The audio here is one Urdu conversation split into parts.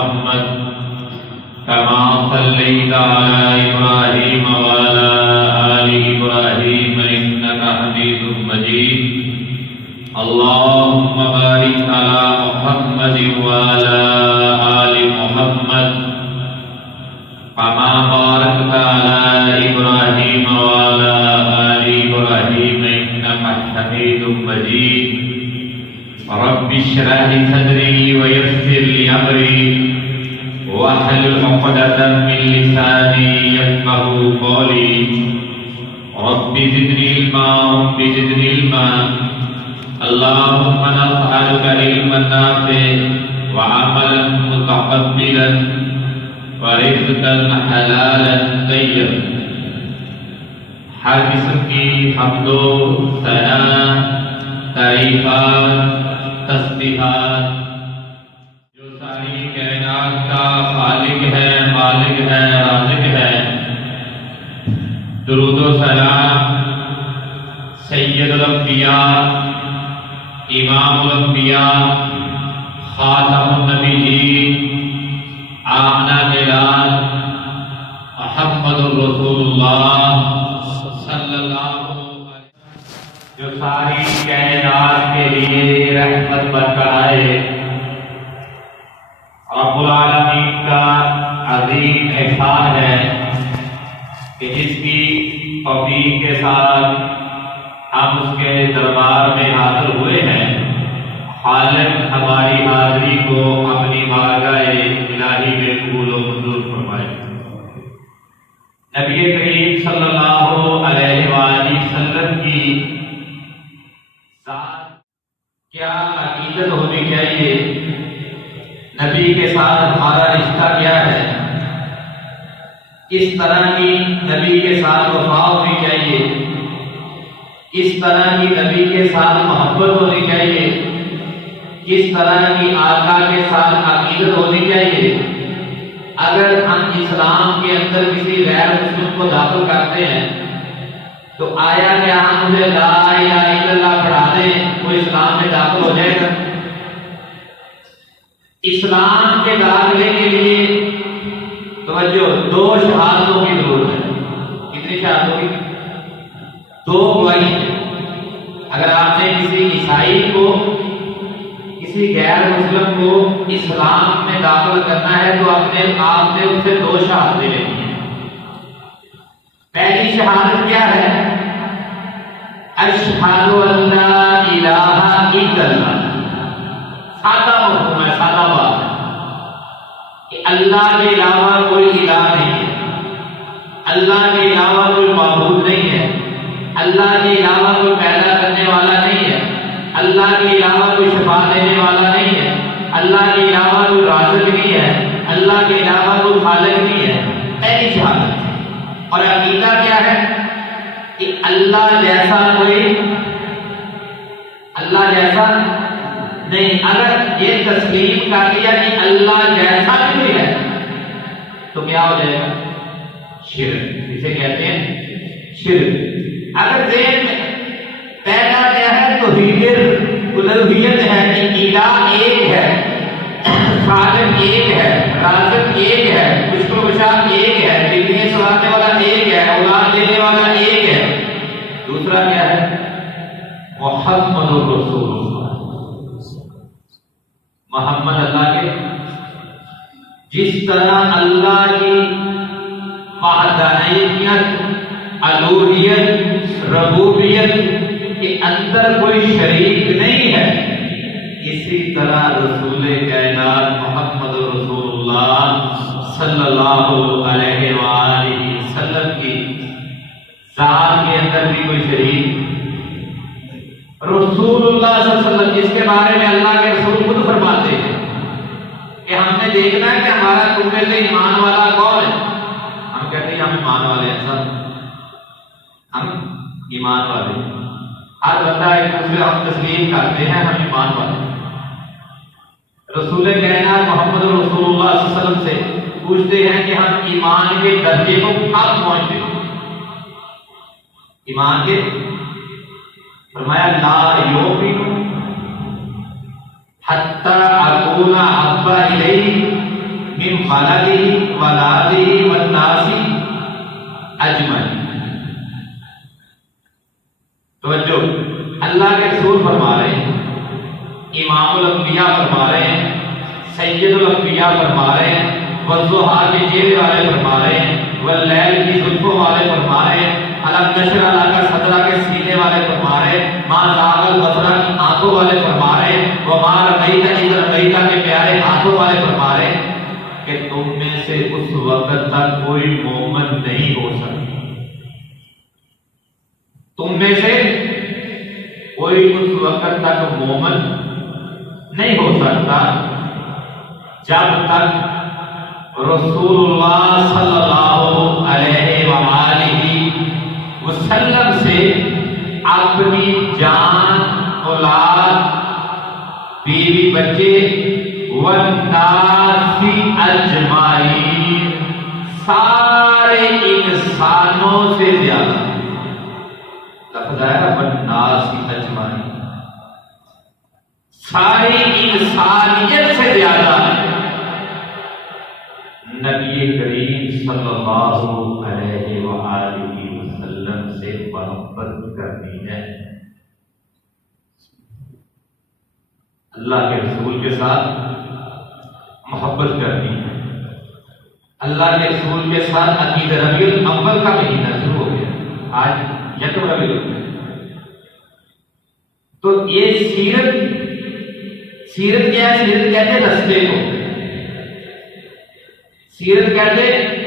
محمد كما صليت على إبراهيم وعلى آل إبراهيم إنك حميد مجيد اللهم بارك على محمد وعلى آل محمد كما باركت على إبراهيم وعلى آل إبراهيم إنك حميد مجيد رب اشرح لي صدري ويسر لي أمري واحلل عقدة من لساني يفقهوا قولي رب زدني علما اللهم نسألك علما نافعا وعملا متقبلا ورزقا حلالا طيبا. ہر قسم کی حمد و ثنا تعریفات تسبیحات جو ساری کائنات کا خالق ہے مالک ہے رازق ہے. درود و سلام سید الانبیاء امام الانبیاء خاتم النبیین آمنہ کے لال محمد الرسول اللہ صلی اللہ علیہ وسلم جو ساری کائنات کے لیے رحمت بن کر آئے. رب العالمین کا عظیم احسان ہے کہ جس کی توفیق کے ساتھ ہم اس کے دربار میں حاضر ہوئے ہیں. خالق ہماری حاضری کو اپنی بارگاہ الہی میں قبول و منظور فرمائے. نبی کریم صلی اللہ علیہ وآلہ وسلم کی ذات کیا عقیدت ہونی چاہیے, نبی کے ساتھ ہمارا رشتہ کیا ہے, کس طرح کی نبی کے ساتھ وفا ہونی چاہیے, کس طرح کی نبی کے ساتھ محبت ہونی چاہیے, کس طرح کی آقا کے ساتھ عقیدت ہونی چاہیے. اگر ہم اسلام کے اندر کسی غیر مسلم کو داخل کرتے ہیں تو آیا کیا ہم اسے لا الہ الا اللہ پڑھا دیں وہ اسلام میں داخل ہو جائے گا؟ اسلام کے داخلے کے لیے توجہ دو شہادتوں کی ضرورت ہے. کتنی شہادتوں کی؟ دو گواہی. اگر آپ نے کسی عیسائی کو کسی غیر مسلم کو اسلام میں داخل کرنا ہے تو اپنے آپ نے اس سے دو شہادتیں لینی ہیں. پہلی شہادت کیا ہے؟ اشہد ان لا الہ الا اللہ. سادہ مفہوم ہے, سادہ بات ہے کہ اللہ کے علاوہ کوئی الہ نہیں ہے, اللہ کے علاوہ کوئی معبود نہیں ہے, اللہ کے علاوہ کوئی پیدا کرنے والا نہیں ہے, اللہ کے علاوہ کوئی شفا دینے والا نہیں ہے, اللہ کے علاوہ کوئی رازق نہیں ہے, اللہ کے علاوہ کوئی خالق نہیں ہے. پہلی شہادت. اور عقیدہ کیا ہے کہ اللہ جیسا کوئی اللہ جیسا نہیں. اگر یہ تسلیم کر لیا کہ اللہ جیسا بھی کوئی ہے تو کیا ہو جائے گا؟ شرک. اسے کہتے ہیں شرک. اگر ذہن میں پہلا کیا ہے توحید الوہیت ہے کہ الہ ایک ہے, خالق ایک ہے, رازق ایک ہے, مشکل کشا ایک ہے, ڈگریاں سنانے والا ایک ہے, اولاد دینے والا ایک ہے. دوسرا کیا ہے؟ محمد الرسول اللہ. محمد اللہ کے جس طرح اللہ کی وحدانیت الوہیت ربوبیت کے اندر کوئی شریک نہیں ہے, اسی طرح رسول کائنات محمد رسول اللہ صلی اللہ علیہ وآلہ وسلم کی ذات کے اندر بھی کوئی شریک. رسول اللہ صلی اللہ علیہ وسلم جس کے بارے میں اللہ کے رسول خود فرماتے ہیں کہ ہم نے دیکھنا ہے کہ ہمارا تم میں سے ایمان والا کون ہے. ہم کہتے ہیں ہم ایمان والے ہیں, سب ہم ایمان والے ہیں. ہر بندہ ایک دوسرے ہم تسلیم کرتے ہیں ہم ایمان والے ہیں. رسول کائنات محمد رسول اللہ صلی اللہ علیہ وسلم سے پوچھتے ہیں کہ ہم ایمان کے درجے کو کب پہنچتے ہیں. ایمان کے فرمایا لا یؤمن حتی اکون احب الیہ بلده ولاده والناس اجمعین۔ توجہ، اللہ کے رسول فرما رہے ہیں، امام الانبیاء فرما رہے ہیں، سید الانبیاء فرما رہے ہیں، والضحیٰ کے چہرے والے فرما رہے ہیں، واللیل کی زلفوں والے فرما رہے ہیں، الم نشرح لک صدرک کے سینے والے فرما رہے ہیں، ما زاغ البصر کی آنکھوں والے فرما رہے ہیں، وما رمیت اذ رمیت کے پیارے ہاتھوں والے فرما رہے ہیں کہ تم میں سے اس وقت تک کوئی مومن نہیں ہو سکتا، تم میں سے کوئی اس وقت تک مومن نہیں ہو سکتا جب تک رسول اللہ صلی اللہ علیہ وآلہ وسلم سے اپنی جان، اولاد، بیوی بچے والناس اجمعین، سارے انسانوں سے زیادہ، لفظ ہے والناس اجمعین، ساری انسانیت سے زیادہ نبی کریم صلی اللہ علیہ وآلہ وسلم سے محبت کرنی ہے۔ اللہ کے رسول کے ساتھ محبت کرنی ہے۔ اللہ کے رسول کے ساتھ عقیدہ، ربیع الاول کا مہینہ شروع ہو گیا، آج یکم ربیع الاول، تو یہ سیرت کیا ہے؟ سیرت کہتے ہیں رستے کو، سیرت کہتے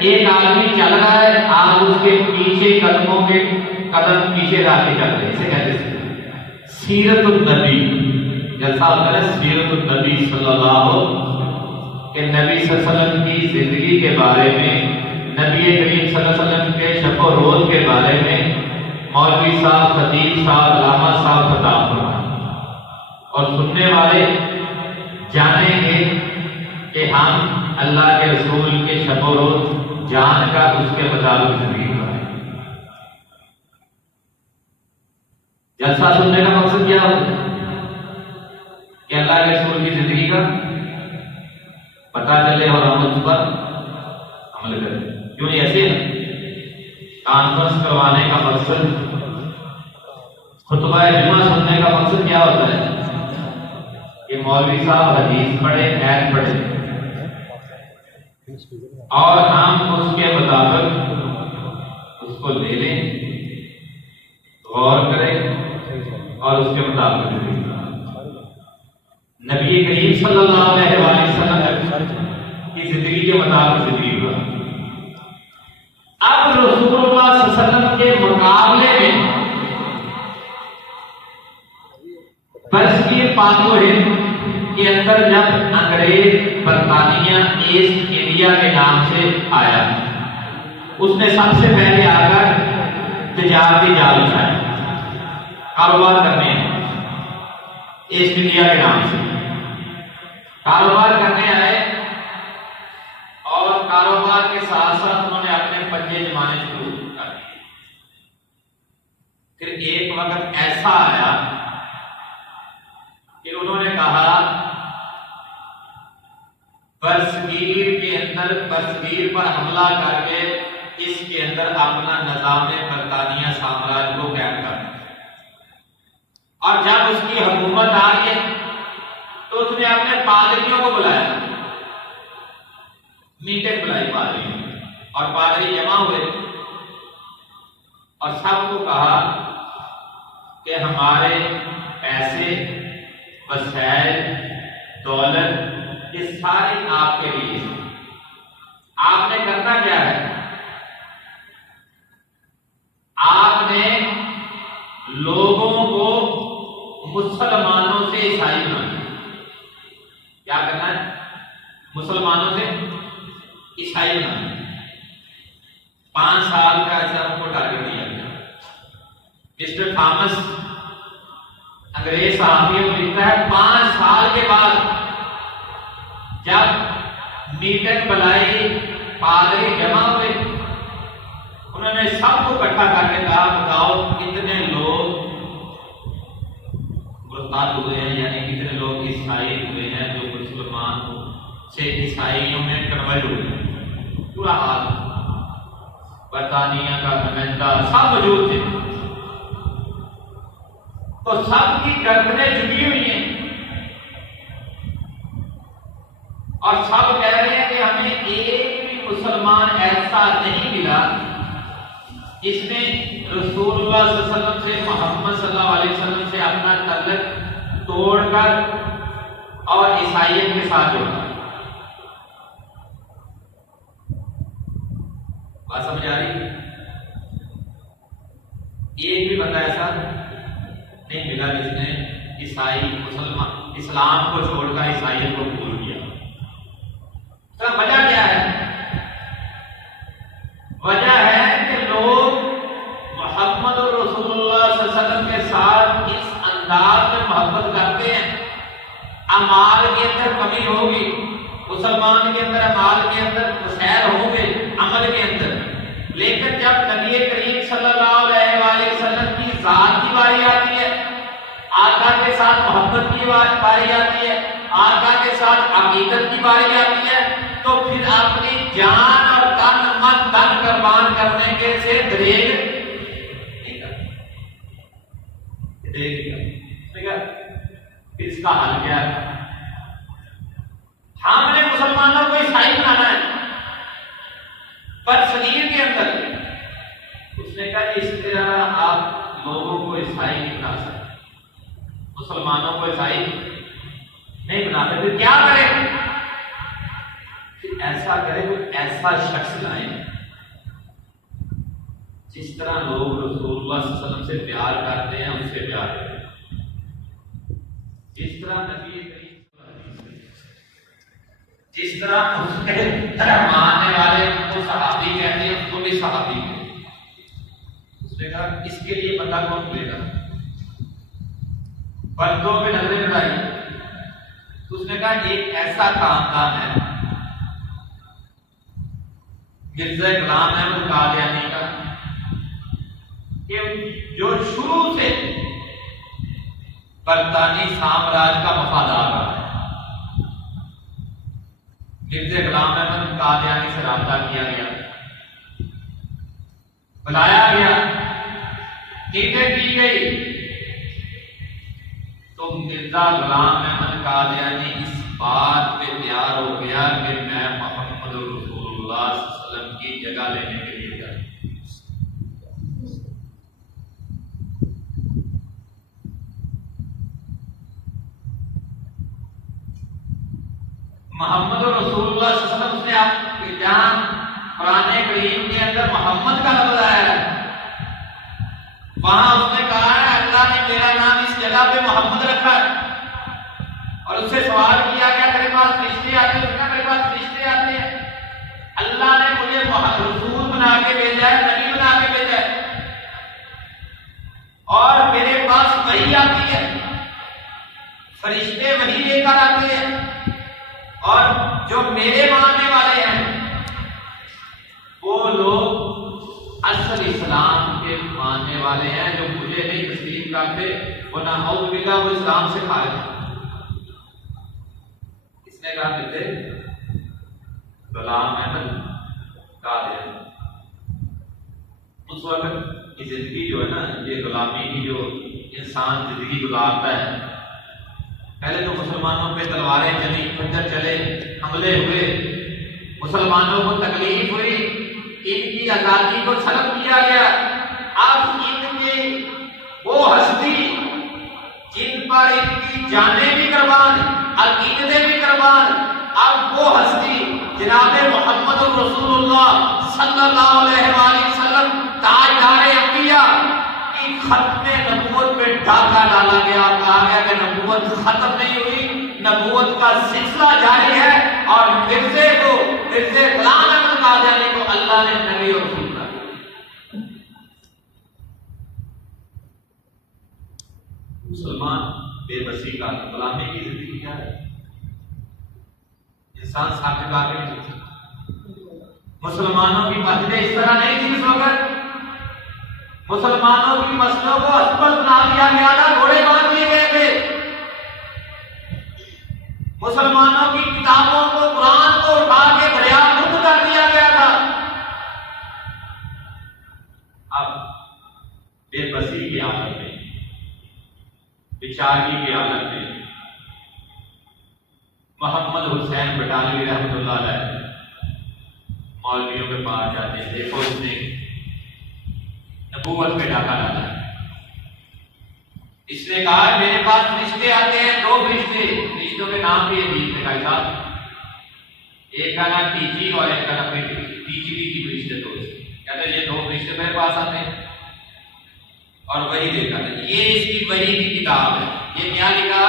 ایک آدمی چل رہا ہے، آپ اس کے پیچھے قدموں کے قدم پیچھے رکھ کے چل رہے ہیں، اسے کہتے ہیں سیرت النبی۔ جلسہ ہوتا ہے سیرت النبی صلی اللہ کہ نبی صلی اللہ علیہ وسلم کی زندگی کے بارے میں، نبی کریم صلی اللہ علیہ وسلم کے شب و روز کے بارے میں مولوی صاحب، خطیب صاحب، علامہ صاحب خطاب فرمائیں، اور سننے والے جانیں گے کہ ہم اللہ کے رسول کے شب و روز جان کا اس کے مطابق زندگی بنائیں۔ جلسہ سننے کا مقصد کیا ہوتا ہے؟ کہ اللہ کے رسول کی زندگی کا پتہ چلے اور ہم اس پر عمل کریں۔ کیوں نہیں ایسے کانفرنس کروانے کا مقصد، خطبہ جمعہ سننے کا مقصد کیا ہوتا ہے؟ کہ مولوی صاحب حدیث پڑھے، ایت پڑھے، اور ہم اس کے مطابق اس کو لے لیں، غور کریں اور اس کے مطابق زندگی بنائیں۔ نبی کریم صلی اللہ علیہ وسلم کی زندگی کے مطابق زندگی بنائیں۔ اب رسول اللہ صلی اللہ علیہ وسلم کے مقابلے میں برصغیر پاک و ہند کے اندر جب انگریز برطانیہ ایسٹ انڈیا کے نام سے آیا، اس نے سب سے پہلے آ کر تجارتی جال بچھایا، کاروبار کرنے ایسٹ انڈیا کے نام سے کاروبار کرنے آئے، اور کاروبار کے ساتھ ساتھ انہوں نے اپنے پنجے جمانے شروع کر دیے۔ پھر ایک وقت ایسا آیا کہ انہوں نے کہا برصغیر کے اندر، برصغیر پر حملہ کر کے اس کے اندر اپنا نظام برطانیہ سامراج کو قائم کرنا، اور جب اس کی حکومت آ گئی تو اس نے اپنے پادریوں کو بلایا، میٹنگ بلائی پادریوں، اور پادری جمع ہوئے اور سب کو کہا کہ ہمارے پیسے، وسائل، دولت، یہ ساری آپ کے لیے، آپ نے کرنا کیا ہے؟ آپ نے لوگوں کو مسلمانوں سے عیسائی بنانا۔ کیا کرنا ہے؟ مسلمانوں سے عیسائی بنانا۔ 5 سال کا ایسا ہم کو ٹارگیٹ دیا گیا۔ مسٹر تھامس انگریز صحافیوں کو لکھتا ہے 5 سال کے بعد جب میٹنگ بلائی، پادری جمع ہوئے، انہوں نے سب کو اکٹھا کر کے کہا بتاؤ کتنے لوگ مرتد ہوئے ہیں، یعنی کتنے لوگ عیسائی ہوئے ہیں جو مسلمان ہو۔ سے عیسائیوں میں کنورٹ ہو گیا، پورا حال، برطانیہ کا نمائندہ سب موجود تھے، تو سب کی گردنیں جھکی ہوئی ہیں اور سب کہہ رہے ہیں کہ ہمیں ایک بھی مسلمان ایسا نہیں ملا جس نے رسول اللہ صلی اللہ علیہ وسلم سے، محمد صلی اللہ علیہ وسلم سے اپنا تعلق توڑ کر اور عیسائیت کے ساتھ جوڑا۔ بات سمجھ آ رہی؟ ایک بھی بندہ ایسا نہیں ملا جس نے عیسائی مسلمان اسلام کو چھوڑ کر عیسائیت کو قبول کیا۔ اس کا وجہ کیا ہے؟ وجہ ہے کہ لوگ محمد رسول اللہ صلی اللہ علیہ وسلم کے ساتھ اس انداز میں محبت کرتے ہیں، اعمال کے اندر کمی ہوگی، مسلمان کے اندر اعمال کے اندر مسائل ہوں گے عمل کے اندر، لیکن جب نبی کریم صلی اللہ علیہ وآلہ وسلم کی ذات کی باری آتی ہے، آقا کے ساتھ محبت کی باری آتی ہے، آقا کے ساتھ عقیدت کی باری آتی ہے، تو پھر اپنی جان اور تن من دھن قربان کرنے کے سے دریغ نہیں کرتے۔ پھر اس کا حل کیا ہے؟ ہم نے مسلمانوں کو عیسائی بنانا ہے، پر صغیر کے اندر اس نے کہا اس طرح آپ لوگوں کو عیسائی نہیں بنا سکتے، مسلمانوں کو عیسائی نہیں بناتے، پھر کیا کریں؟ ایسا کرے کوئی ایسا شخص لائیں جس طرح لوگ رسول اللہ صلی اللہ علیہ وسلم سے پیار کرتے ہیں ان سے پیار کریں، جس طرح نبی کریم جس طرح اس کے ماننے والے کو صحابی کہتے ہیں اس کو بھی صحابی کہتے ہیں۔ اس نے کہا اس کے لیے بندہ کون ملے گا؟ بندوں پہ نظریں بڑھائی، اس نے کہا ایک ایسا خاندان ہے مرزا غلام احمد قادیانی کا کہ جو شروع سے برطانوی سامراج کا وفادار رہا ہے۔ مرزا غلام احمد قادیانی سے رابطہ کیا گیا، بلایا گیا، نیتیں کی گئی، تو مرزا غلام احمد قادیانی اس بات پہ تیار ہو گیا کہ میں محمد رسول اللہ صلی اللہ علیہ وسلم کی جگہ لینے کے لیے جاؤں۔ محمد رسول اللہ صلی اللہ علیہ وسلم نے آپ جہاں قرآن کریم کے اندر محمد کا لفظ آیا ہے، وہاں اس نے کہا ہے اللہ نے میرا نام اس جگہ پہ محمد رکھا ہے، اور اس سے سوال کیا گیا تیرے پاس فرشتے آتے ہیں؟ اس کا میرے پاس فرشتے آتے ہیں، اللہ نے مجھے رسول بنا کے بھیجا ہے، نبی بنا کے بھیجا ہے، اور میرے پاس وحی آتی ہے، فرشتے وحی لے کر آتے ہیں، اور جو میرے ماننے والے ہیں وہ لوگ اصل اسلام کے ماننے والے ہیں، جو مجھے نہیں تسلیم کرتے وہ نعوذ باللہ وہ اسلام سے خارج ہیں۔ اس نے کہا تھے غلام احمد قادیانی اس وقت کی زندگی جو ہے نا، یہ غلامی کی جو انسان زندگی گزارتا ہے، پہلے تو مسلمانوں پہ تلواریں چلی، خنجر چلے، حملے ہوئے، مسلمانوں کو تکلیف ہوئی، ان کی آزادی کو سلب کیا گیا۔ اب ان کی وہ ہستی جن پر ان کی جانیں بھی قربان، عقیدتیں بھی قربان، اب وہ ہستی جناب محمد رسول اللہ صلی اللہ علیہ وآلہ وسلم تاجدار انبیاء کی ختم نبوت پہ ڈاکہ ڈالا گیا، کہا گیا کہ نبوت ختم نہیں ہوئی، نبوت کا سلسلہ جاری ہے، اور مرزے غلام احمد قادیانی کو اللہ نے نبی اور رسول بنا دیا۔ مسلمان بے بسی کا غلامی کی زندگی کیا ہے؟ انسان ساتھ کا کے نہیں سکتا۔ مسلمانوں کی مسجدیں اس طرح نہیں تھی اس وقت، مسلمانوں کی مسجدوں کو اسپتال بنا دیا گیا تھا، گھوڑے باندھ دیے گئے تھے، مسلمانوں کی کتابوں کو، قرآن کو اٹھا کے دریا مکھ کر دیا گیا تھا۔ اب بے بسی کی حالت میں، بچارگی کی حالت میں محمد حسین بٹالوی رحمۃ اللہ علیہ مولویوں کے پاس جاتے ہیں، دیکھو اس نے نبوت پہ ڈاکہ ڈالا ہے۔ اس نے کہا میرے پاس فرشتے آتے ہیں، 2 فرشتے، فرشتوں کے نام بھی عجیب نے کہا صاحب ایک کا نام ٹیچی اور ایک کا نام ٹیچی فرشتے، تو کہتے ہیں یہ 2 فرشتے میرے پاس آتے ہیں اور وہی دیکھا تھا۔ یہ اس کی وحی کی کتاب ہے۔ یہ کیا لکھا؟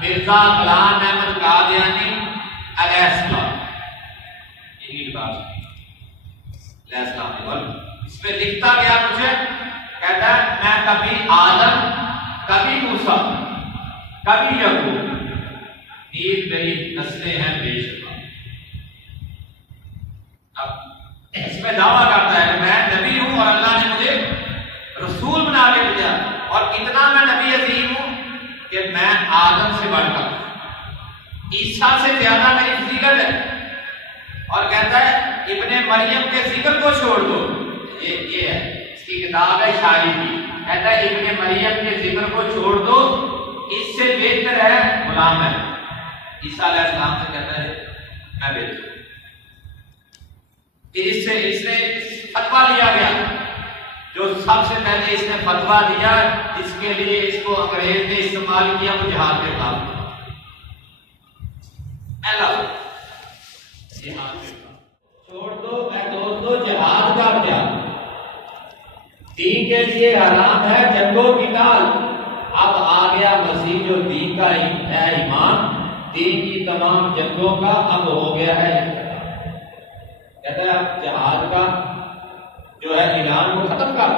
مرزا غلام احمد قادیانی علیہ السلام، یہ کتاب علیہ السلام نے، اور اس میں لکھتا گیا مجھے، کہتا ہے میں کبھی آدم، کبھی موسیٰ، کبھی یعقوب، نیز میری نسلیں ہیں بے شمار۔ اب اس میں دعویٰ کرتا ہے کہ میں نبی ہوں اور اللہ نے مجھے رسول بنا کے بھیجا، اور اتنا میں نبی عظیم ہوں کہ میں آدم سے بڑھ کر عیسیٰ سے زیادہ میری فضیلت ہے، اور کہتا ہے ابن مریم کے ذکر کو چھوڑ دو، یہ ہے اس کی کتاب ہے شاعری کی، کہتا ہے ابن مریم کے ذکر کو چھوڑ دو، اس سے بہتر ہے غلام ہے۔ عیسیٰ علیہ السلام سے کہتا ہے میں بہتر ہوں۔ پھر اس نے فتویٰ لیا گیا، جو سب سے پہلے اس نے فتویٰ دیا، اس کے لیے اس کو انگریز نے استعمال کیا، وہ جہاد کے خلاف تھا۔ چھوڑ دو اے دوستو جہاد کا کیا، دین کے لیے حرام ہے جنگوں کی ڈال، اب آ گیا مسیح جو دین کا ہے ایمان، دین کی تمام جنگوں کا اب ہو گیا ہے۔ کہتا ہے اب جہاد کا جو ہے اعلان کو ختم کر،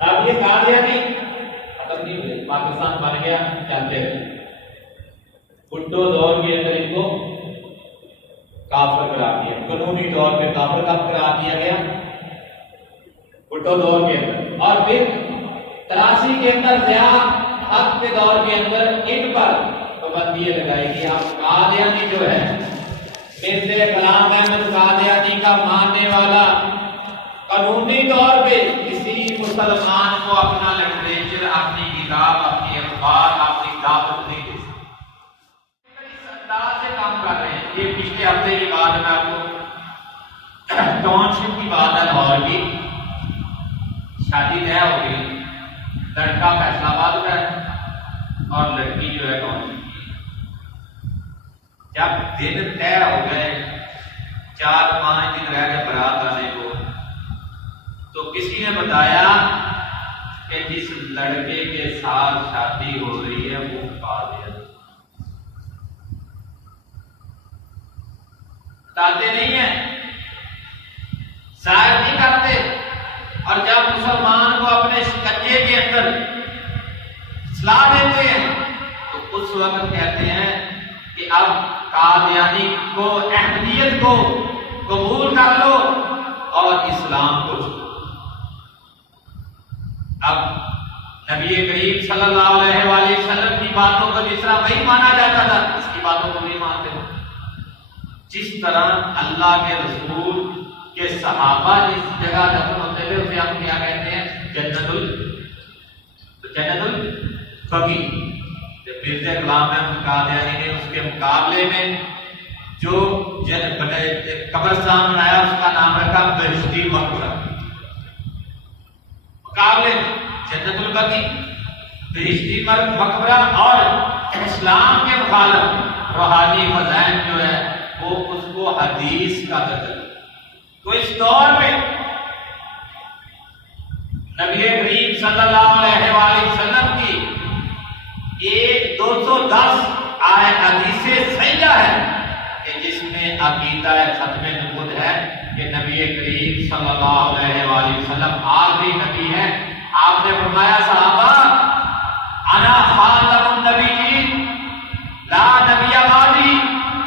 اب یہ قادیانی ختم نہیں ہوئے، پاکستان بن گیا، چلتے رہے۔ بھٹو دور کے اندر ان کو کافر قرار دیا، قانونی طور پہ کافر کب قرار دیا گیا؟ بھٹو دور کے اندر، اور پھر 83 کے اندر ضیاء حق کے دور کے اندر ان پر پابندی لگائی گئی۔ اب قادیانی جو ہے مرزا غلام احمد قادیانی کا ماننے والا قانونی طور پہ کسی مسلمان کو اپنا لٹریچر، اپنی کتاب، اپنی اخبار، اپنی دعوت نہیں دے سکتا۔ اس انداز سے کام کر رہے ہیں۔ یہ پچھلے ہفتے کی بات میں آپ کو ٹاؤن شپ کی بات ہے، لاہور کی، شادی طے ہو گئی، لڑکا فیصلہ آباد کا ہے اور لڑکی جو ہے ٹاؤن شپ کی۔ جب دن طے ہو گئے، 4-5 دن رہ گئے برات آنے کو، تو کسی نے بتایا کہ جس لڑکے کے ساتھ شادی ہو رہی ہے وہ قادیانی، بتاتے نہیں ہیں، ظاہر نہیں کرتے، اور جب مسلمان کو اپنے شکنجے کے اندر صلاح دیتے ہیں تو اس وقت کہتے ہیں کہ اب قادیانی کو، احمدیت کو قبول کر لو اور اسلام کو چھوڑو۔ اب نبی کریم صلی اللہ علیہ وآلہ وسلم کی باتوں کو جس طرح وہی مانا جاتا تھا، اس کی باتوں کو نہیں مانتے ہو۔ جس طرح اللہ کے رسول کے صحابہ جس جگہ دفن ہوتے تھے اسے ہم کیا کہتے ہیں؟ جنت البقیع۔ مرزا غلام احمد قادیانی نے اس کے مقابلے میں جو قبرستان بنایا اس کا نام رکھا بہشتی مقبرہ، مقابلے میں جنت البقیع، بہشتی مقبرہ، اور اسلام کے مخالف روحانی خزائن جو ہے وہ اس کو حدیث کا بدل۔ تو اس دور میں نبی کریم صلی اللہ علیہ وآلہ وسلم کی 210 حدیث صحیحہ ہے کہ جس میں عقیدہ ختم نبوت ہے کہ نبی کریم صلی اللہ علیہ وآلہ وسلم آخری نبی ہے۔ آپ نے فرمایا صحابہ انا خاتم النبیین لا نبی بعدی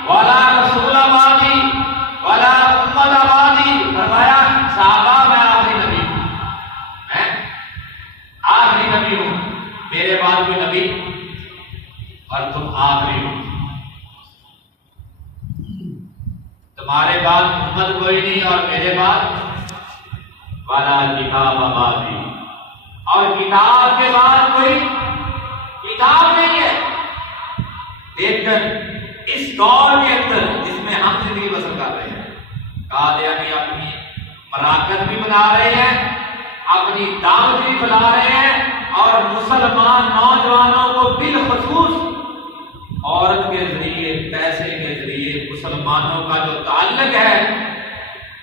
ولا رسول بعدی ولا امت بعدی، فرمایا صحابہ میں آخری نبی ہوں، میں آخری نبی ہوں، میرے بعد کوئی نبی اور تمہارے بعد محمد کوئی نہیں اور میرے بعد والا کتاب آبادی، اور کتاب کے بعد کوئی کتاب نہیں ہے۔ دیکھ کر اس دور کے اندر جس میں ہم زندگی بسر کر رہے ہیں، قادیانی اپنی مراکز بھی بنا رہے ہیں، اپنی دعوت بھی پھیلا رہے ہیں، اور مسلمان نوجوانوں کو بالخصوص عورت کے ذریعے، پیسے کے ذریعے مسلمانوں کا جو تعلق ہے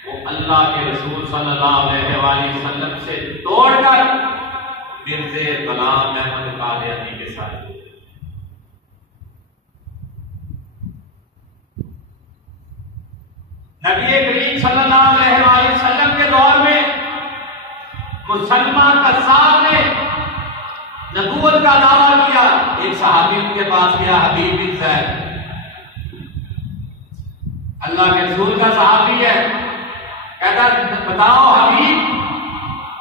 وہ اللہ کے رسول صلی اللہ علیہ وآلہ وسلم سے توڑ کر مرزا غلام احمد قادیانی کے ساتھ۔ نبی کریم صلی اللہ علیہ وآلہ وسلم کے دور میں مسلمان قصاب نے نبوت کا دعویٰ کیا۔ ایک صحابی ان کے پاس گیا، حبیب بن زید، اللہ کے رسول کا صحابی ہے، کہتا بتاؤ حبیب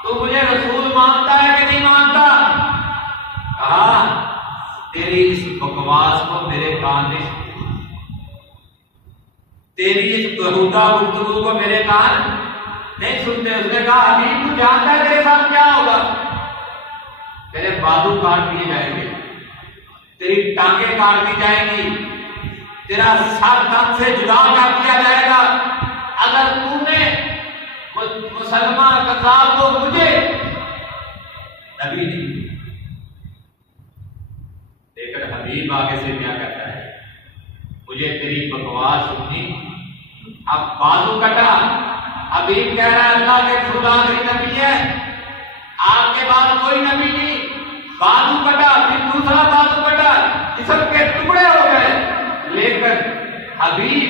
تو مجھے رسول مانتا ہے کہ نہیں مانتا؟ کہا تیری اس بکواس کو میرے کان نہیں سنتے، تیری اس بہودہ گفتگو کو میرے کان نہیں سنتے۔ اس نے کہا حبیب تو جانتا ہے تیرے ساتھ کیا ہوگا؟ تیرے بازو کاٹ دیے جائیں گے، تیری ٹانگیں کاٹ دی جائیں گی، تیرا سر تن سے جدا کر دیا جائے گا اگر تو نے مسلمان قصاب کو مجھے نبی نہیں۔ لیکن حبیب آگے سے کیا کہتا ہے، مجھے تیری بکواس سنی، اب بازو کٹا۔ حبیب کہہ رہا ہے اللہ کے خدا کی نبی ہے، آپ کے بعد کوئی نبی نہیں۔ بازو کٹا، پھر دوسرا بازو کٹا، جسم کے ٹکڑے ہو گئے، لیکن حبیب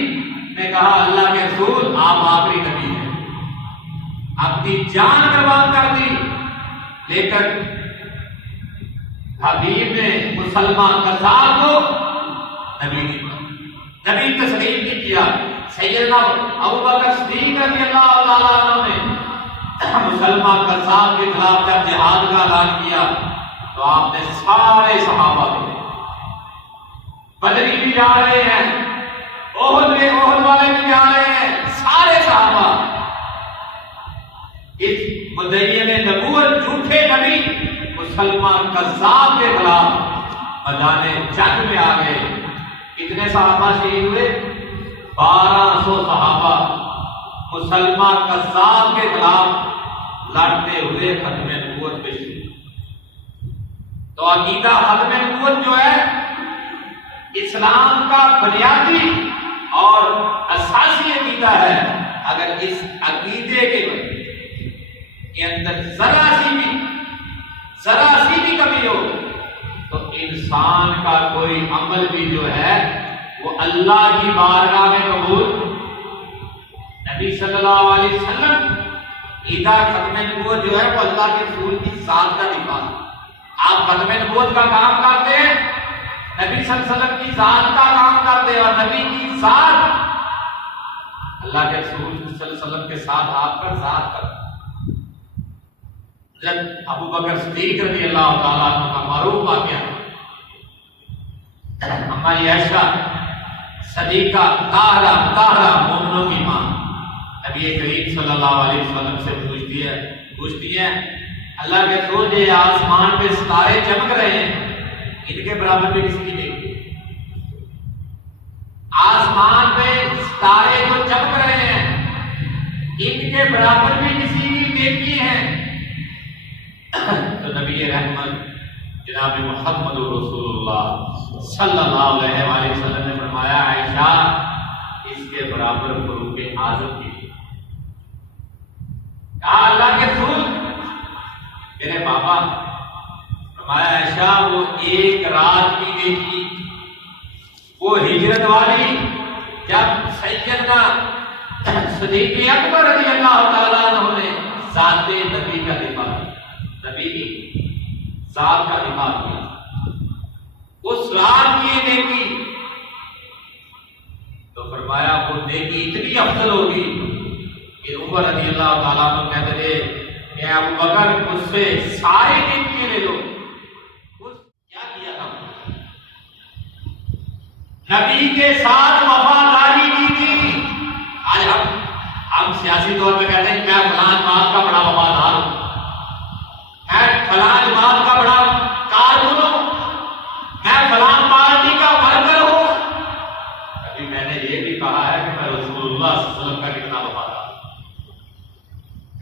نے کہا اللہ کے رسول آپ آخری نبی ہیں، اپنی جان قربان کر دی۔ لیکن حبیب نے مسلمان قصاب کو نبی نہیں مانا، نبی تسلیم نہیں کیا۔ سیدنا ابو بکر صدیق رضی اللہ تعالیٰ عنہ نے مسلمان قصاب کے خلاف جب جہاد کا اعلان کیا تو آپ نے سارے صحابہ کو، بدری بھی جا رہے ہیں، احد والے بھی جا رہے ہیں، سارے صحابہ اس مدعین نبوت جھوٹے نبی مسلمان قصاب کے خلاف میدان جنگ میں آ گئے۔ کتنے صحابہ شہید ہوئے؟ 1200 صحابہ مسلمان قصاب کے خلاف لڑتے ہوئے ختم نبوت پہ شہید۔ تو عقیدہ ختم نبوت جو ہے اسلام کا بنیادی اور اساسی عقیدہ ہے۔ اگر اس عقیدے کے اندر ذرا سی بھی کمی ہو تو انسان کا کوئی عمل بھی جو ہے وہ اللہ کی بارگاہ میں قبول۔ نبی صلی اللہ علیہ وسلم عقیدہ ختم نبوت جو ہے وہ اللہ کے رسول کی ذات کا دفاع۔ آپ ختم نبوت کا کام کرتے ہیں، نبی صلی اللہ علیہ وسلم کی ذات کا کام کرتے ہیں، اور نبی کی ذات اللہ کے رسول صلی اللہ علیہ وسلم کے ساتھ آپ کا ذات کرتا ہے۔ جب ابو بکر صدیق رضی اللہ تعالیٰ عنہ کا معروف واقعہ، ہماری عائشہ صدیقہ طاہرہ مومنوں کی ماں نبی کریم صلی اللہ علیہ وسلم سے پوچھتی ہے اللہ کے رسول یہ آسمان پہ ستارے چمک رہے ہیں، ان کے برابر بھی کسی کی نہیں، آسمان پہ ستارے جو چمک رہے ہیں ان کے برابر بھی کسی کی نیکی ہے؟ تو نبی رحمت جناب محمد رسول اللہ صلی اللہ علیہ وآلہ وسلم نے فرمایا عائشہ اس کے برابر فاروق اعظم کی۔ کہا اللہ کے رسول میرے بابا، فرمایا عائشہ وہ ایک رات کی نیکی، وہ ہجرت والی جب سیدنا صدیق اکبر رضی اللہ تعالیٰ عنہ نے ذات نبی کا دفاع، نبی کی ذات کا دفاع کیا، اس رات کی نیکی، تو فرمایا وہ نیکی اتنی افضل ہوگی کہ عمر رضی اللہ تعالیٰ عنہ کہتے تھے کہ ابو بکر مجھ سے سارے نیکی لے لو۔ کیا کیا تھا؟ نبی کے ساتھ وفاداری کی تھی، میں نے یہ بھی کہا ہے کہ میں رسول اللہ صلی اللہ علیہ وسلم کا کتنا وفادار ہوں؟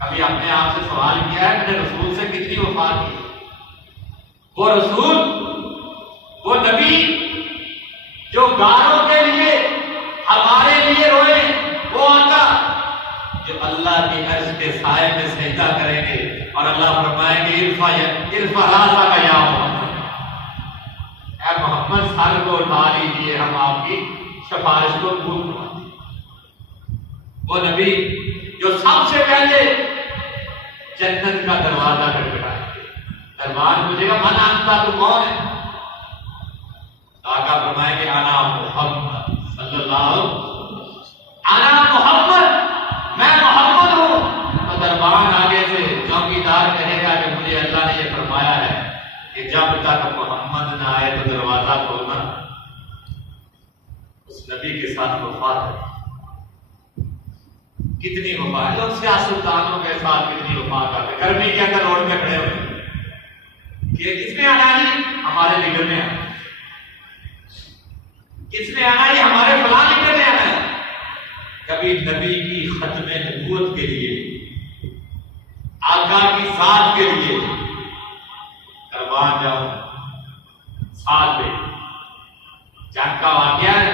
کبھی اپنے آپ سے سوال کیا ہے میں نے رسول سے کتنی وفا کی؟ وہ رسول، وہ نبی جو گاروں کے لیے ہمارے لیے روئے، وہ آقا جو اللہ کی عرش کے سائے میں سجدہ کریں گے اور اللہ فرمائیں گے ارفع راسک یا محمد، اے محمد سر کو اٹھا لیجیے، ہم آپ کی سفارش کو قبول کرواتے ہیں۔ وہ نبی جو سب سے پہلے جنت کا دروازہ کھٹکھٹائیں گے، دربار پوچھے گا من انت، تو کون ہے؟ آقا فرمائیں گے انا محمد صلی اللہ علیہ وسلم، انا محمد، میں محمد ہوں۔ تو دربان آگے سے چوکیدار کہے گا کہ مجھے اللہ نے یہ فرمایا ہے کہ جب تک محمد نہ آئے تو دروازہ کھولنا۔ اس نبی کے ساتھ وفا ہے، کتنی وفا ہے، لوگ سیاستدانوں کے ساتھ کتنی وفا کرتے، گرمی کے اندر روڈ پہ کھڑے ہوئے کہ کس نے آنا ہے؟ ہمارے لیڈر نے آنا، کس نے آنا ہے؟ ہمارے فلاں لیڈر نے آنا ہے۔ کبھی نبی کی ختم نبوت کے لیے، آقا کی ذات کے لیے قربان جاؤ، ساتھ دے۔ جنگ کا واقعہ ہے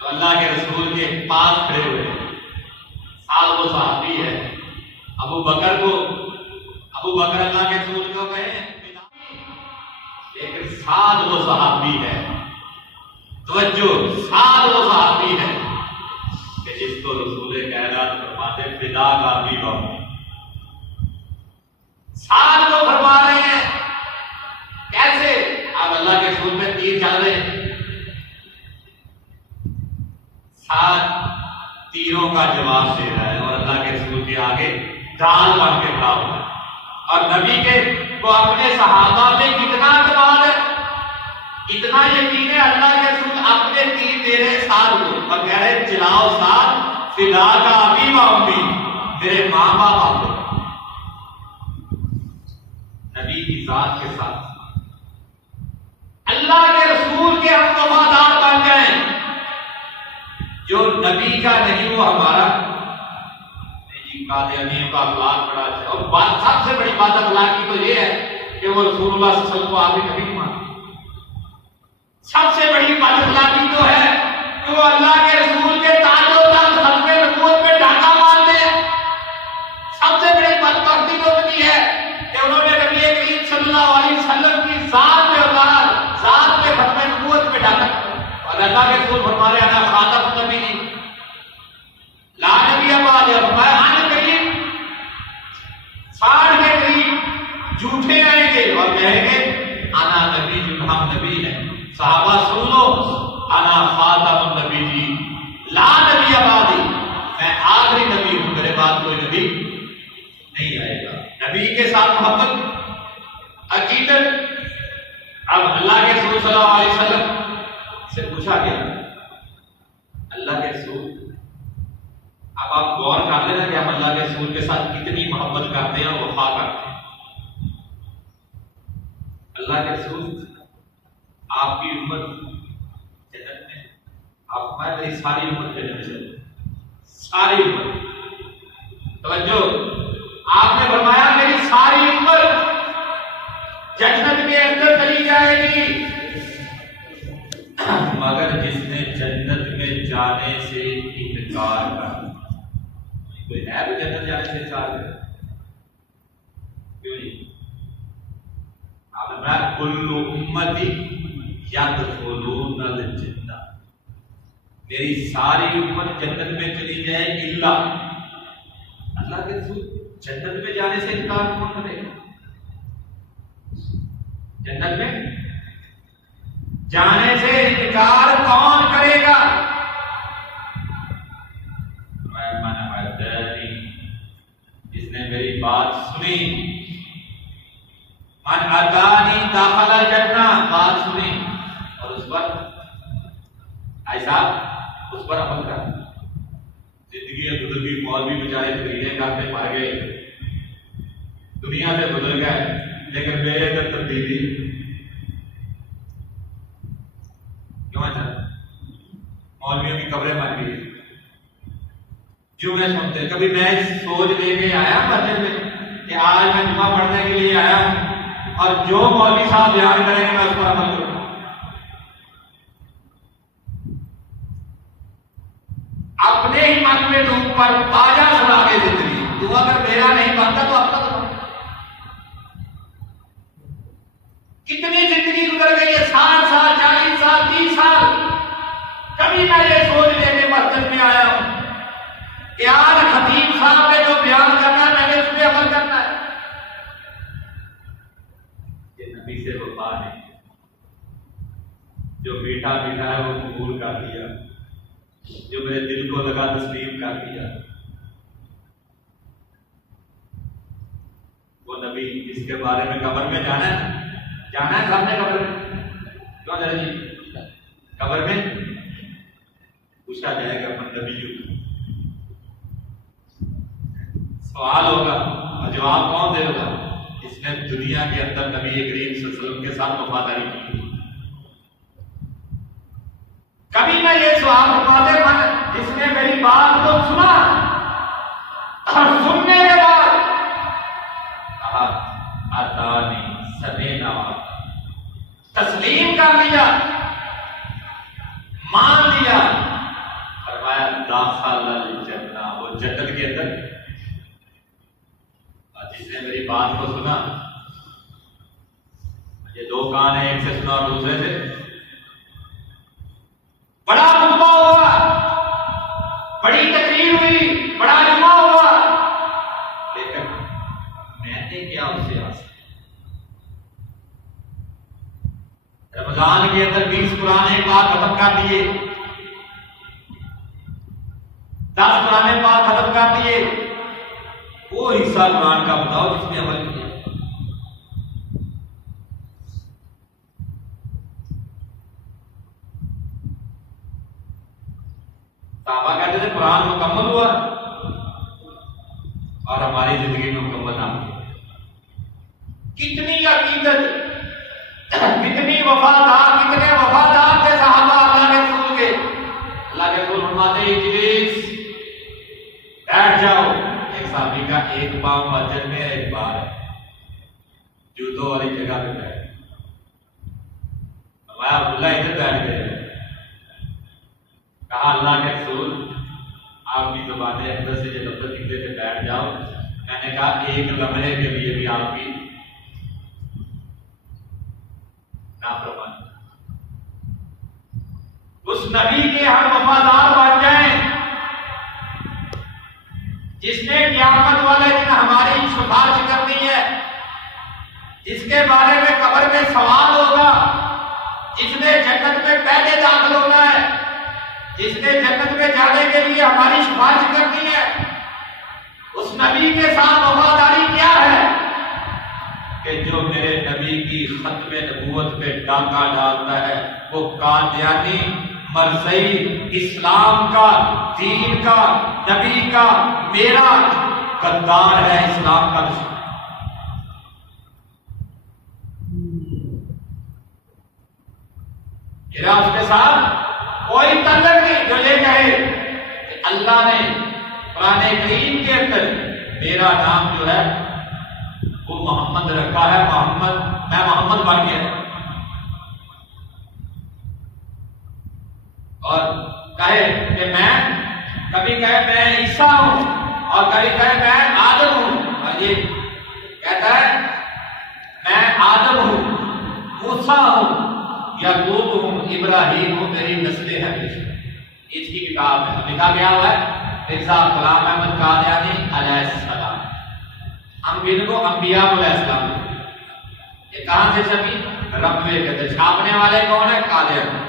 تو اللہ کے رسول کے پاس کھڑے ہوئے، ساتھ وہ صحابی ہے، ابو بکر اللہ کے رسول کو کہیں لیکن ساتھ وہ صحابی ہے، توجہ، ساتھ وہ صحابی ہے کہ جس کو رسول کائنات فرماتے فدا کا بھی غم، ساتھ وہ فرما رہے ہیں۔ کیسے؟ اب اللہ کے رسول میں تیر چل رہے ہیں، ساتھ تیروں کا جواب دے رہا ہے اور اللہ کے رسول کے آگے ڈال بن کے کھڑا ہوا ہے۔ اور نبی کے کو اپنے صحابہ میں کتنا اعتماد ہے، اتنا یقین ہے، اللہ کے رسول اپنے تیر دے رہے ساتھ کو اور کہہ رہے چلاؤ ساتھ، فدا کا ابی و امی، میرے ماں باپ آپ کو۔ نبی کی ذات کے ساتھ اللہ کے رسول کے ہم وفادار بن جائیں۔ جو نبی کا نہیں وہ ہمارا نہیں، قادیانیوں کا اخلاق بڑا اچھا ہے، اور سب سے بڑی بات اخلاق کی تو یہ ہے کہ وہ رسول اللہ صلی اللہ علیہ وسلم کو آگے کبھی نہیں مانتے۔ سب سے بڑی بات اخلاقی تو ہے کہ وہ اللہ کے رسول کے تاج و تاج ختم نبوت پہ ڈاکہ مارتے ہیں۔ سب سے بڑی بدبختی تو یہ ہے کہ انہوں نے نبی کریم صلی اللہ علیہ وسلم کی ذات پہ اتار، ذات پہ ختم نبوت پہ ڈاکہ، اور اللہ کے رسول فرما رہے ہیں انا خاتم النبیین لا نبی بعد، فرمایا آنے قریب 60 کے قریب جھوٹے آئیں گے اور کہیں گے انا نبی، ہم نبی ہیں۔ صحابہ سن لو، انا خاتم النبیین لا نبی بعدی، میں آخری نبی ہوں، میرے بعد کوئی نبی نہیں آئے گا۔ نبی کے ساتھ محبت، عقیدت۔ اب اللہ کے رسول صلی اللہ علیہ وسلم سے پوچھا گیا، اللہ کے رسول، اب آپ غور کر لینا کہ ہم اللہ کے رسول کے ساتھ کتنی محبت کرتے ہیں اور وفا کرتے ہیں۔ اللہ کے رسول، آپ کی امت جنت میں، آپ فرمائے میری ساری امت جنت میں، ساری امت، توجہ، آپ نے فرمایا میری ساری امت جنت کے اندر چلی جائے گی، مگر جس نے جنت میں جانے سے انکار کر، کوئی ہے تو جنت جانے سے انکار کرے؟ کیوں نہیں؟ آپ نے فرمایا کل امتی یدخلون الجنہ، میری ساری امت جنت میں چلی جائے الا، اللہ کے رسول جنت میں جانے سے انکار کون کرے گا؟ جنت میں جانے سے انکار کون کرے گا؟ جس نے میری بات سنی، من اتانی داخل الجنہ، بات سنی اور اس پر ایسا اس پر عمل کر، زندگی گزر گئی، مولوی بیچارے تقریریں کرتے مر گئے، دنیا سے گزر گئے، لیکن میرے اندر تبدیلی کیوں ہے؟ مولویوں کی قبریں بن گئی، جمعے سنتے، کبھی میں سوچ لے کے آیا مسجد میں کہ آج میں جمعہ پڑھنے کے لیے آیا ہوں اور جو مولوی صاحب بیان کریں گے میں اس پر عمل کروں. اپنے ہی من میں ڈوب پر باجا سنا کے زندگی، تو اگر میرا نہیں بنتا تو اپنا تو بنتا. کتنی زندگی گزر گئی ہے، 60 سال 40 سال 30 سال. کبھی میں یہ سوچ لے کے مسجد میں آیا ہوں کہ یار خطیب صاحب نے جو بیان کرنا ہے میں نے اس پہ عمل کرنا ہے. یہ نبی سے وفا نہیں، جو بیٹا بیٹا ہے وہ قبول کر دیا، جو میرے دل کو لگا تسلیم کر دیا. وہ نبی جس کے بارے میں قبر میں جانا ہے سب نے قبر میں کیوں جانا جی؟ قبر میں پوچھا جائے گا اپنے نبی جو سوال ہوگا اور جواب کون دے گا؟ جس نے دنیا کے اندر نبی کریم صلی اللہ علیہ وسلم کے ساتھ وفاداری کی. کبھی میں یہ سوال فرماتے من جس نے میری بات کو سنا اور سننے کے بعد کہا آتانی سمینا، تسلیم کر لیا، مان لیا، فرمایا داخل الجنہ، وہ جنت کے اندر. اور جس نے میری بات کو سنا، یہ دو کان ہیں، ایک سے سنا اور دوسرے سے بڑا خطبہ ہوا، بڑی تقریر ہوئی، بڑا جمعہ ہوا، لیکن میں نے کیا اسے حاصل؟ رمضان کے اندر 20 قرآن پاک ختم کر دیے، 10 قرآن پاک ختم کر دیے. وہ حصہ قرآن کا بتاؤ جس نے عمل کیا. صحابہ کہتے تھے قرآن مکمل ہوا اور ہماری زندگی میں مکمل نہ ہوا. کتنی عقیدت، کتنی وفادار، کتنے وفادار تھے صحابہ اللہ کے رسول کے. اللہ کے رسول فرماتے ہیں اجلس، بیٹھ جاؤ. ایک صحابی کا ایک پاؤں مسجد میں ایک بار جوتوں والی جگہ پہ بیٹھ. فرمایا عبداللہ ادھر بیٹھ گئے. کہا اللہ کے رسول آپ کی زبان اندر سے جو لفظ نکلے تھے بیٹھ جاؤ. میں نے کہا ایک لمحے کے لیے بھی آپ کی نافرمانی. اس نبی کے ہم وفادار بن جائیں جس نے قیامت والے دن ہماری سفارش کرنی ہے، جس کے بارے میں قبر میں سوال ہوگا، جس نے جنت میں پہلے داخل ہونا ہے، جس نے جنت میں جانے کے لیے ہماری سفارش کرنی ہے. اس نبی کے ساتھ وفاداری کیا ہے کہ جو میرے نبی کی ختم نبوت پہ ڈاکہ ڈالتا ہے وہ قادیانی، مرزئی، اسلام کا، دین کا، نبی کا میرا غدار ہے، اسلام کا دشمن. میرا اس کے ساتھ کوئی تعلق نہیں جو یہ کہے کہ اللہ نے قرآن کریم کے اندر میرا نام جو ہے وہ محمد رکھا ہے، میں محمد بن گیا. اور کہے کہ میں، کبھی کہے میں عیسیٰ ہوں اور کبھی کہے میں آدم ہوں. اور یہ کہتا ہے میں آدم ہوں، موسیٰ ہوں، یعقوب ہوں، ابراہیم ہوں، میری نسل ہے. اس کی کتاب ہے، لکھا گیا ہوا ہے مرزا غلام احمد قادیانی علیہ السلام. ہم ان کو انبیاء علیہ السلام. یہ کہاں سے چھپی؟ ربوے کہتے. چھاپنے والے کون ہے؟ قادیانی.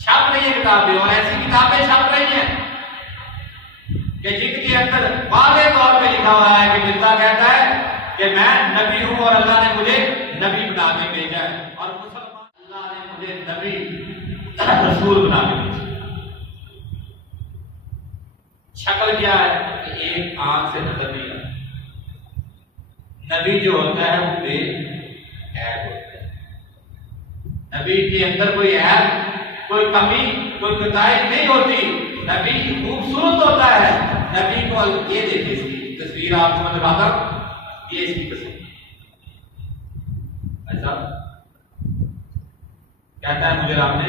چھپ رہی ہے کتابیں، اور ایسی کتابیں چھپ رہی ہیں کہ جن کے اندر واضح طور پہ لکھا ہوا ہے کہ مرزا کہتا ہے کہ میں نبی ہوں اور اللہ نے مجھے نبی بنا کے بھیجا ہے، اور مسلمان اللہ نے مجھے نبی رسول بنا کے بھیجا. شکل کیا ہے کہ ایک آنکھ سے نظر نہیں آتا. نبی جو ہوتا ہے وہ بے عیب ہوتا ہے. نبی کے اندر کوئی عیب کوئی کمی کوئی کوتاہی نہیں ہوتی، نبی خوبصورت ہوتا ہے۔ نبی کو یہ دیکھیں، اس کی تصویر آپ کو میں دکھاتا ہوں، یہ اس کی تصویر ایسا کہتا ہے مجھے رب نے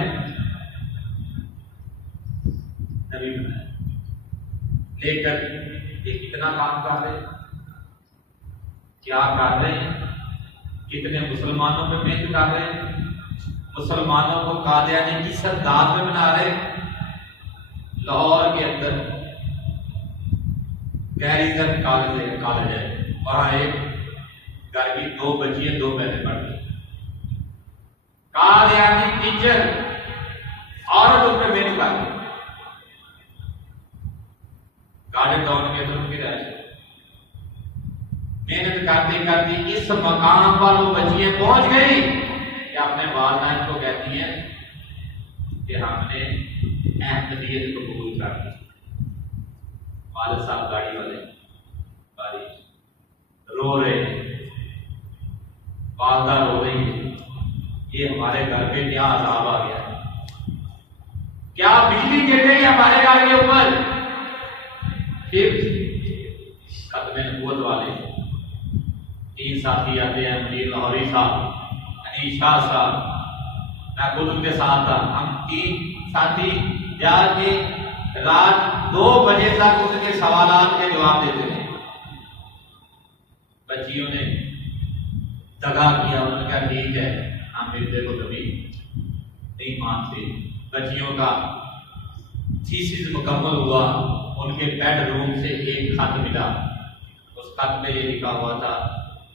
نبی بنایا، لیکن یہ کتنا کام کر رہے ہیں، کیا کر رہے ہیں، کتنے مسلمانوں پہ محنت کر رہے ہیں، مسلمانوں کو قادیانی کی سردار میں بنا رہے ہیں۔ لاہور کے اندر گیریزن کالج ہے، وہاں ایک گھر کی 2 بچیاں 2 بہنیں پڑھ رہی ہیں، قادیانی ٹیچر عورت اس پہ محنت کر رہی ہے، گارڈن ٹاؤن کے اندر ان کی رہائش ہے۔ محنت کرتے کرتے اس مقام پر وہ بچیاں پہنچ گئی کہ اپنے والدین کو کہتی ہیں کہ ہم نے احمدیت کو قبول کر لیا۔ والد صاحب گاڑی والے بارش رو رہے ہیں، والدہ رو رہی ہے، یہ ہمارے گھر پہ کیا عذاب آ گیا، کیا بجلی گر گئی ہمارے گھر کے اوپر۔ پھر ختم نبوت والے 3 ساتھی آتے ہیں، میر لاہوری صاحب، انیس شاہ صاحب، میں خود ان کے ساتھ تھا، ہم 3 ساتھی جا کے رات 2 بجے تک ان کے سوالات کے جواب دیتے ہیں۔ بچیوں نے دگا کیا، انہوں نے کہا ٹھیک ہے ہم مرزے کو کبھی نہیں مانتے۔ بچیوں کا تھیسس مکمل ہوا، ان کے بیڈ روم سے ایک خط ملا، اس خط میں یہ لکھا ہوا تھا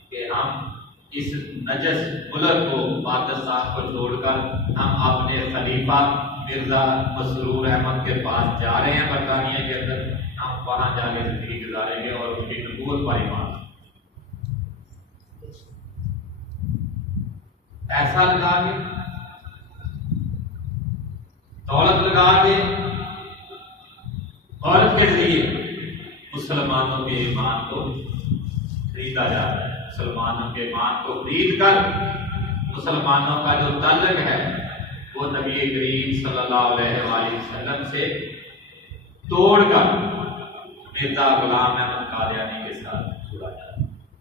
کہ ہم اس نجس ملک کو پاکستان کو چھوڑ کر ہم اپنے خلیفہ مرزا مسرور احمد کے پاس جا رہے ہیں برطانیہ کے اندر، ہم وہاں جا کے زندگی گزاریں گے اور ان کی نبوت پر ایمان۔ پیسہ لگا کے، دولت لگا کے، عورت کے ذریعے مسلمانوں کے ایمان کو خریدا جا رہا ہے۔ مسلمانوں کے ایمان کو خرید کر مسلمانوں کا جو تعلق ہے وہ نبی کریم صلی اللہ علیہ وآلہ وسلم سے توڑ کر مرزا غلام احمد قادیانی